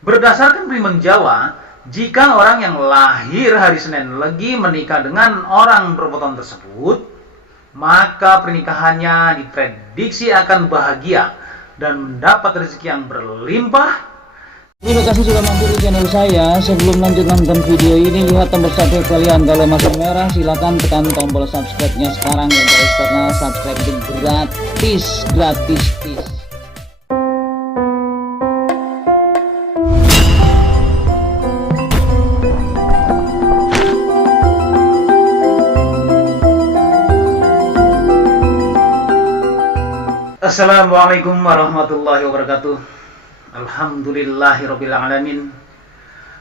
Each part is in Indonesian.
Berdasarkan Primbon Jawa, jika orang yang lahir hari Senin Legi menikah dengan orang berweton tersebut, maka pernikahannya diprediksi akan bahagia dan mendapat rezeki yang berlimpah. Terima kasih sudah mampir di channel saya. Sebelum lanjut nonton video ini, lihat tombol subscribe kalian. Kalau masih merah, silakan tekan tombol subscribe-nya sekarang ya guys, karena subscribe itu gratis. Assalamualaikum warahmatullahi wabarakatuh. Alhamdulillahirabbil alamin.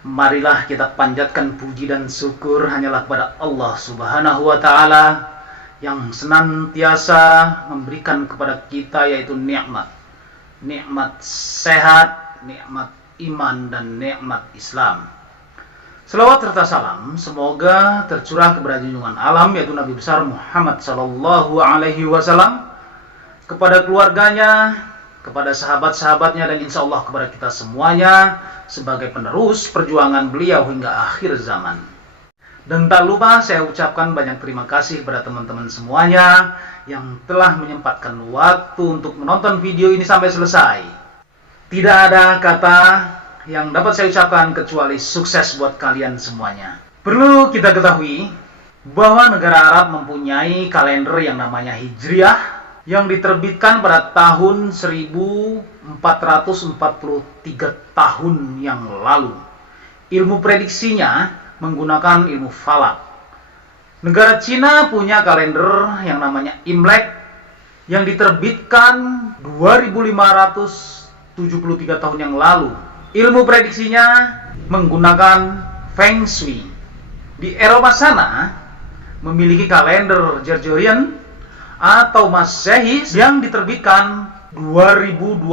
Marilah kita panjatkan puji dan syukur hanyalah kepada Allah Subhanahu wa taala yang senantiasa memberikan kepada kita yaitu nikmat sehat, nikmat iman dan nikmat Islam. Selawat serta salam semoga tercurah kepada junjungan alam yaitu Nabi besar Muhammad sallallahu alaihi wasallam, kepada keluarganya, kepada sahabat-sahabatnya, dan insya Allah kepada kita semuanya sebagai penerus perjuangan beliau hingga akhir zaman. Dan tak lupa saya ucapkan banyak terima kasih kepada teman-teman semuanya yang telah menyempatkan waktu untuk menonton video ini sampai selesai. Tidak ada kata yang dapat saya ucapkan kecuali sukses buat kalian semuanya. Perlu kita ketahui bahwa negara Arab mempunyai kalender yang namanya Hijriah yang diterbitkan pada tahun 1443 tahun yang lalu. Ilmu prediksinya menggunakan ilmu falak. Negara Cina punya kalender yang namanya Imlek yang diterbitkan 2573 tahun yang lalu. Ilmu prediksinya menggunakan Feng Shui. Di Eropa sana memiliki kalender Gregorian atau Masehi yang diterbitkan 2022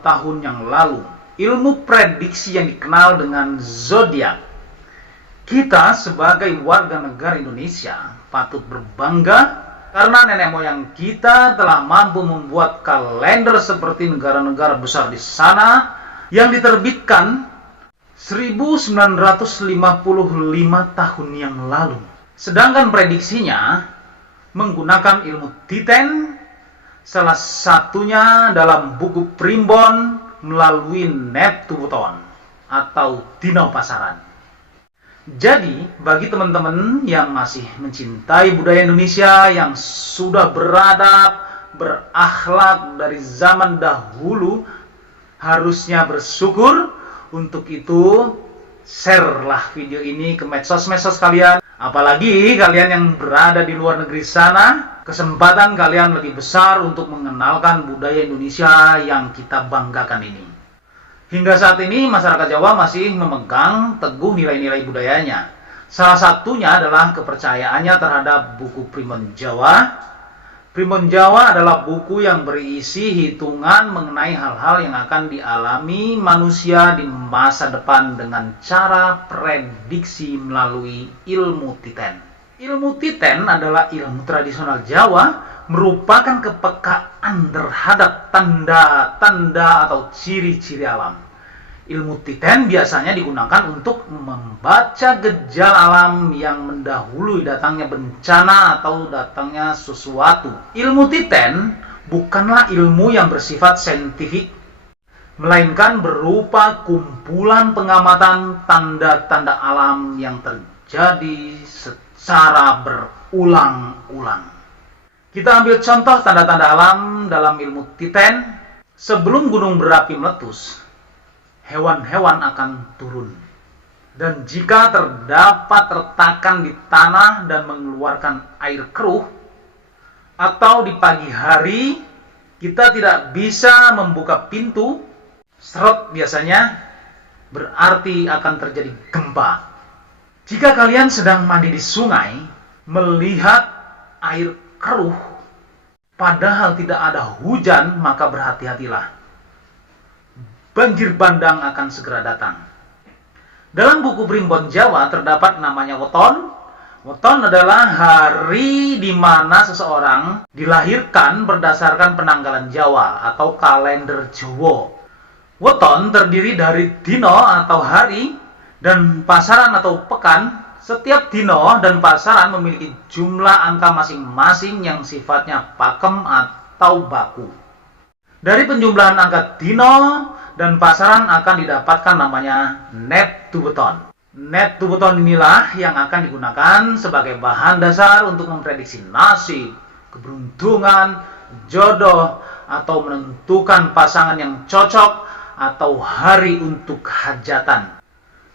tahun yang lalu. Ilmu prediksi yang dikenal dengan zodiak. Kita sebagai warga negara Indonesia patut berbangga karena nenek moyang kita telah mampu membuat kalender seperti negara-negara besar di sana yang diterbitkan 1955 tahun yang lalu. Sedangkan prediksinya menggunakan ilmu Titen, salah satunya dalam buku Primbon melalui Neptubuton atau Dino Pasaran. Jadi, bagi teman-teman yang masih mencintai budaya Indonesia, yang sudah beradab, berakhlak dari zaman dahulu, harusnya bersyukur. Untuk itu, share-lah video ini ke medsos-medsos kalian. Apalagi kalian yang berada di luar negeri sana, kesempatan kalian lebih besar untuk mengenalkan budaya Indonesia yang kita banggakan ini. Hingga saat ini masyarakat Jawa masih memegang teguh nilai-nilai budayanya. Salah satunya adalah kepercayaannya terhadap buku Primbon Jawa. Primbon Jawa adalah buku yang berisi hitungan mengenai hal-hal yang akan dialami manusia di masa depan dengan cara prediksi melalui ilmu Titen. Ilmu Titen adalah ilmu tradisional Jawa, merupakan kepekaan terhadap tanda-tanda atau ciri-ciri alam. Ilmu Titen biasanya digunakan untuk membaca gejala alam yang mendahului datangnya bencana atau datangnya sesuatu. Ilmu Titen bukanlah ilmu yang bersifat saintifik, melainkan berupa kumpulan pengamatan tanda-tanda alam yang terjadi secara berulang-ulang. Kita ambil contoh tanda-tanda alam dalam ilmu Titen. Sebelum gunung berapi meletus, hewan-hewan akan turun. Dan jika terdapat retakan di tanah dan mengeluarkan air keruh, atau di pagi hari kita tidak bisa membuka pintu, seret biasanya, berarti akan terjadi gempa. Jika kalian sedang mandi di sungai, melihat air keruh, padahal tidak ada hujan, maka berhati-hatilah. Banjir bandang akan segera datang. Dalam buku Primbon Jawa terdapat namanya Weton. Weton adalah hari di mana seseorang dilahirkan berdasarkan penanggalan Jawa atau kalender Jawa. Weton terdiri dari dino atau hari dan pasaran atau pekan. Setiap dino dan pasaran memiliki jumlah angka masing-masing yang sifatnya pakem atau baku. Dari penjumlahan angka dino dan pasaran akan didapatkan namanya net to weton. Net to weton inilah yang akan digunakan sebagai bahan dasar untuk memprediksi nasib, keberuntungan, jodoh, atau menentukan pasangan yang cocok atau hari untuk hajatan.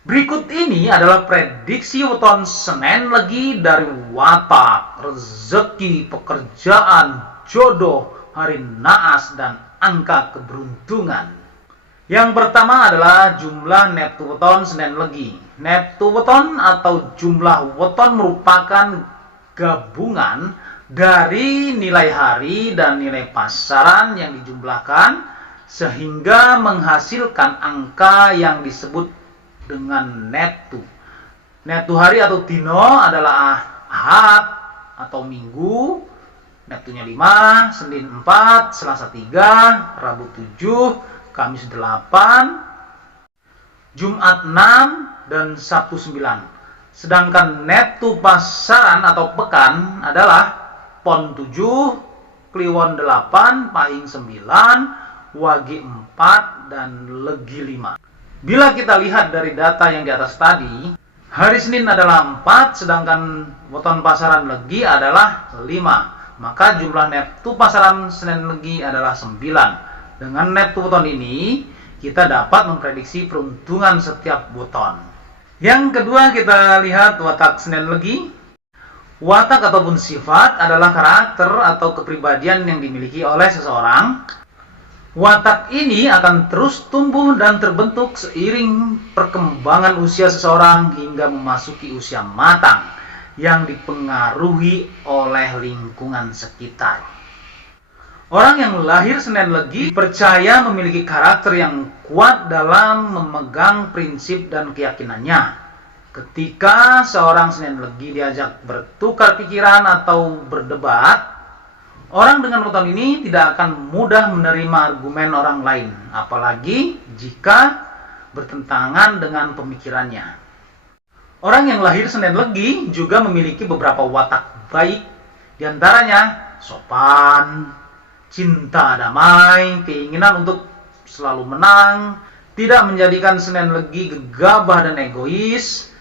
Berikut ini adalah prediksi weton Senin Legi dari watak, rezeki, pekerjaan, jodoh, hari naas, dan angka keberuntungan. Yang pertama adalah jumlah net to weton Senin Legi. Net to weton atau jumlah weton merupakan gabungan dari nilai hari dan nilai pasaran yang dijumlahkan sehingga menghasilkan angka yang disebut dengan net to. Net to hari atau dino adalah Ahad atau Minggu, net to-nya 5, Senin 4, Selasa 3, Rabu 7, Kamis 8, Jumat 6, dan Sabtu 9. Sedangkan net to pasaran atau pekan adalah Pon 7, Kliwon 8, Pahing 9, Wage 4, dan Legi 5. Bila kita lihat dari data yang di atas tadi, hari Senin adalah 4, sedangkan weton pasaran Legi adalah 5. Maka jumlah net to pasaran Senin Legi adalah 9. Dengan net to weton ini, kita dapat memprediksi peruntungan setiap weton. Yang kedua, kita lihat watak Senin Legi. Watak ataupun sifat adalah karakter atau kepribadian yang dimiliki oleh seseorang. Watak ini akan terus tumbuh dan terbentuk seiring perkembangan usia seseorang hingga memasuki usia matang yang dipengaruhi oleh lingkungan sekitar. Orang yang lahir Senin Legi percaya memiliki karakter yang kuat dalam memegang prinsip dan keyakinannya. Ketika seorang Senin Legi diajak bertukar pikiran atau berdebat, orang dengan weton ini tidak akan mudah menerima argumen orang lain, apalagi jika bertentangan dengan pemikirannya. Orang yang lahir Senin Legi juga memiliki beberapa watak baik, diantaranya sopan, cinta damai, keinginan untuk selalu menang, tidak menjadikan Senin Legi gegabah dan egois,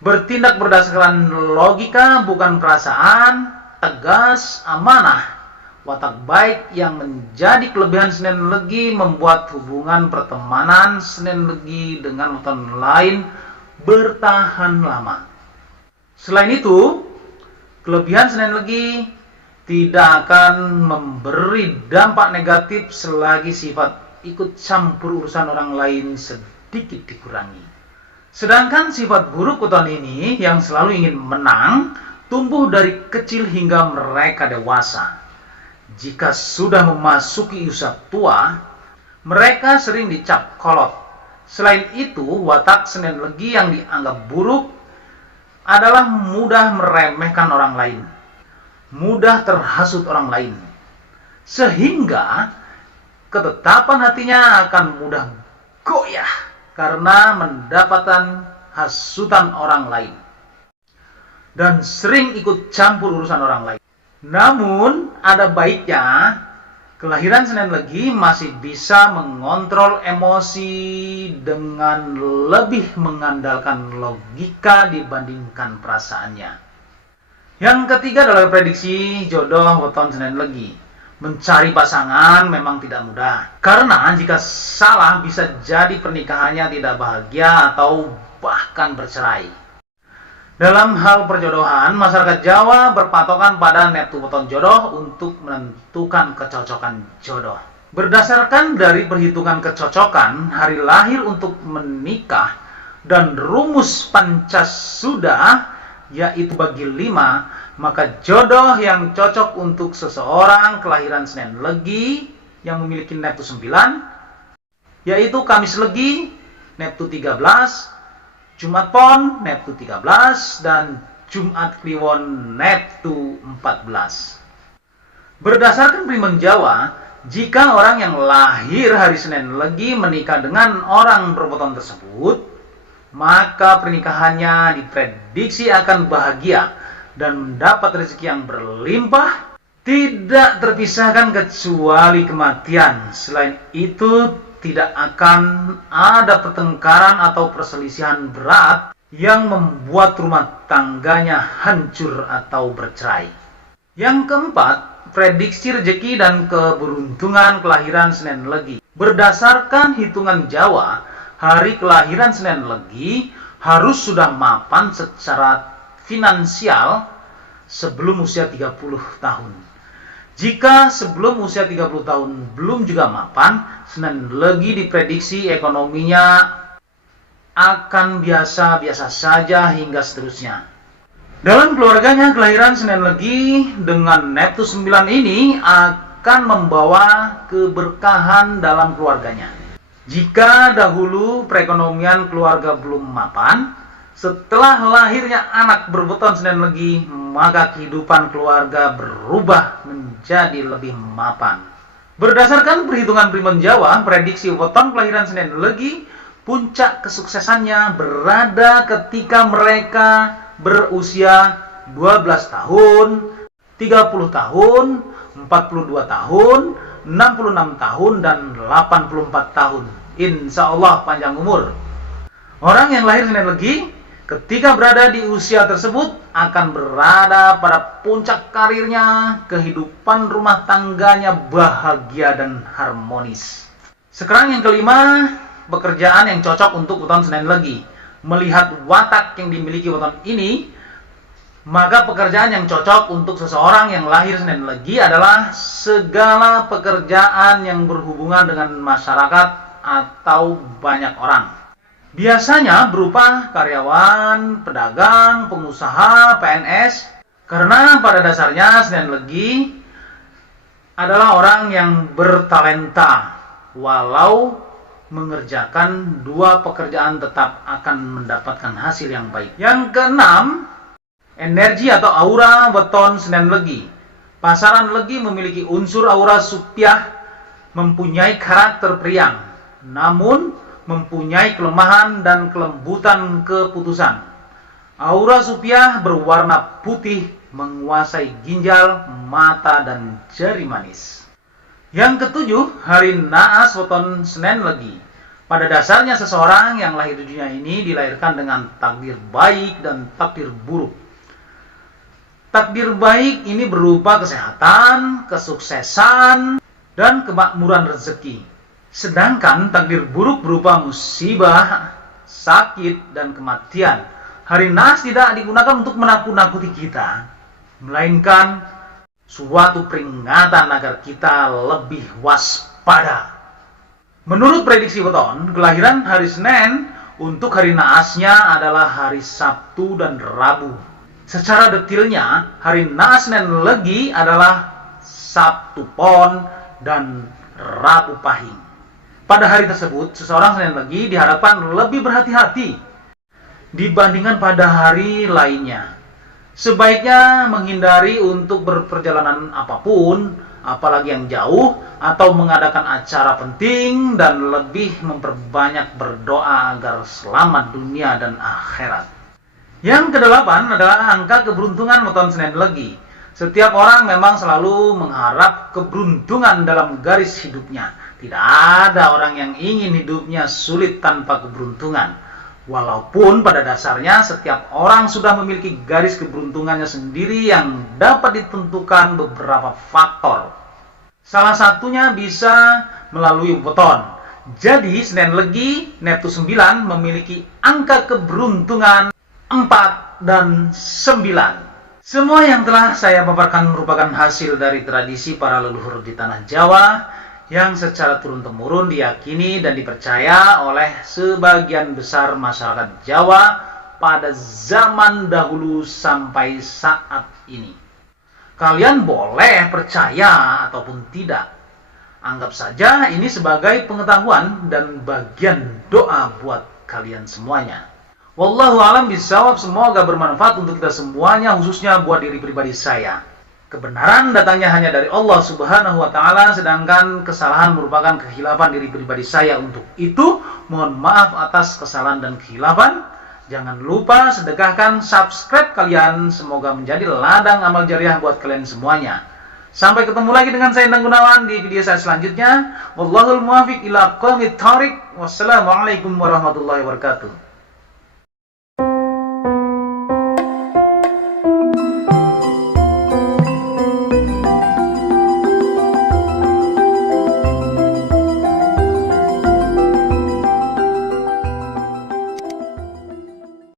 bertindak berdasarkan logika bukan perasaan, tegas, amanah. Watak baik yang menjadi kelebihan Senin Legi membuat hubungan pertemanan Senin Legi dengan weton lain bertahan lama. Selain itu, kelebihan Senin Legi tidak akan memberi dampak negatif selagi sifat ikut campur urusan orang lain sedikit dikurangi. Sedangkan sifat buruk weton ini yang selalu ingin menang tumbuh dari kecil hingga mereka dewasa. Jika sudah memasuki usia tua, mereka sering dicap kolot. Selain itu, watak Senin Legi yang dianggap buruk adalah mudah meremehkan orang lain, mudah terhasut orang lain, sehingga ketetapan hatinya akan mudah goyah karena mendapatkan hasutan orang lain dan sering ikut campur urusan orang lain. Namun, ada baiknya, kelahiran Senin Legi masih bisa mengontrol emosi dengan lebih mengandalkan logika dibandingkan perasaannya. Yang ketiga adalah prediksi jodoh weton Senin Legi. Mencari pasangan memang tidak mudah, karena jika salah bisa jadi pernikahannya tidak bahagia atau bahkan bercerai. Dalam hal perjodohan, masyarakat Jawa berpatokan pada net to weton jodoh untuk menentukan kecocokan jodoh. Berdasarkan dari perhitungan kecocokan hari lahir untuk menikah dan rumus Pancasuda, yaitu bagi 5, maka jodoh yang cocok untuk seseorang kelahiran Senin Legi yang memiliki net to 9, yaitu Kamis Legi, net to 13, Jumat Pon, net to 13, dan Jumat Kliwon, net to 14. Berdasarkan primbon Jawa, Jika orang yang lahir hari Senin Legi menikah dengan orang berweton tersebut, maka pernikahannya diprediksi akan bahagia dan mendapat rezeki yang berlimpah, tidak terpisahkan kecuali kematian. Selain itu, tidak akan ada pertengkaran atau perselisihan berat yang membuat rumah tangganya hancur atau bercerai. Yang keempat, prediksi rezeki dan keberuntungan kelahiran Senin Legi. Berdasarkan hitungan Jawa, hari kelahiran Senin Legi harus sudah mapan secara finansial sebelum usia 30 tahun. Jika sebelum usia 30 tahun belum juga mapan, Senin Legi diprediksi ekonominya akan biasa-biasa saja hingga seterusnya. Dalam keluarganya, kelahiran Senin Legi dengan Neptus 9 ini akan membawa keberkahan dalam keluarganya. Jika dahulu perekonomian keluarga belum mapan, setelah lahirnya anak berweton Senin Legi, maka kehidupan keluarga berubah menjadi lebih mapan. Berdasarkan perhitungan primbon Jawa, prediksi weton kelahiran Senin Legi, puncak kesuksesannya berada ketika mereka berusia 12 tahun, 30 tahun, 42 tahun, 66 tahun, dan 84 tahun. Insya Allah panjang umur. Orang yang lahir Senin Legi ketika berada di usia tersebut akan berada pada puncak karirnya, kehidupan rumah tangganya bahagia dan harmonis. Sekarang yang kelima, pekerjaan yang cocok untuk weton Senin Legi. Melihat watak yang dimiliki weton ini, maka pekerjaan yang cocok untuk seseorang yang lahir Senin Legi adalah segala pekerjaan yang berhubungan dengan masyarakat atau banyak orang. Biasanya berupa karyawan, pedagang, pengusaha, PNS, karena pada dasarnya Senin Legi adalah orang yang bertalenta, walau mengerjakan dua pekerjaan tetap akan mendapatkan hasil yang baik. Yang keenam, energi atau aura weton Senin Legi. Pasaran Legi memiliki unsur aura supiah, mempunyai karakter periang, namun mempunyai kelemahan dan kelembutan keputusan. Aura supiah berwarna putih, menguasai ginjal, mata, dan jari manis. Yang ketujuh, hari naas weton Senin Legi. Pada dasarnya seseorang yang lahir di dunia ini dilahirkan dengan takdir baik dan takdir buruk. Takdir baik ini berupa kesehatan, kesuksesan, dan kemakmuran rezeki. Sedangkan takdir buruk berupa musibah, sakit, dan kematian. Hari naas tidak digunakan untuk menakut-nakuti kita, melainkan suatu peringatan agar kita lebih waspada. Menurut prediksi weton, kelahiran hari Senin untuk hari naasnya adalah hari Sabtu dan Rabu. Secara detailnya, hari naas Senin Legi adalah Sabtu Pon dan Rabu Pahing. Pada hari tersebut, seseorang Senin Legi diharapkan lebih berhati-hati dibandingkan pada hari lainnya. Sebaiknya menghindari untuk berperjalanan apapun, apalagi yang jauh, atau mengadakan acara penting, dan lebih memperbanyak berdoa agar selamat dunia dan akhirat. Yang kedelapan adalah angka keberuntungan weton Senin Legi. Setiap orang memang selalu mengharap keberuntungan dalam garis hidupnya. Tidak ada orang yang ingin hidupnya sulit tanpa keberuntungan. Walaupun pada dasarnya setiap orang sudah memiliki garis keberuntungannya sendiri yang dapat ditentukan beberapa faktor. Salah satunya bisa melalui weton. Jadi Senin Legi Neptus 9 memiliki angka keberuntungan 4 dan 9. Semua yang telah saya paparkan merupakan hasil dari tradisi para leluhur di tanah Jawa yang secara turun-temurun diyakini dan dipercaya oleh sebagian besar masyarakat Jawa pada zaman dahulu sampai saat ini. Kalian boleh percaya ataupun tidak. Anggap saja ini sebagai pengetahuan dan bagian doa buat kalian semuanya. Wallahu a'lam bishawab, semoga bermanfaat untuk kita semuanya, khususnya buat diri pribadi saya. kebenaran datangnya hanya dari Allah Subhanahu wa taala, sedangkan kesalahan merupakan kehilafan diri pribadi saya. Untuk itu, mohon maaf atas kesalahan dan kehilafan. Jangan lupa sedekahkan subscribe kalian, semoga menjadi ladang amal jariah buat kalian semuanya. Sampai ketemu lagi dengan saya Endang Gunawan di video saya selanjutnya. Wallahul muwaffiq ila aqwamit thoriq. Wassalamualaikum warahmatullahi wabarakatuh.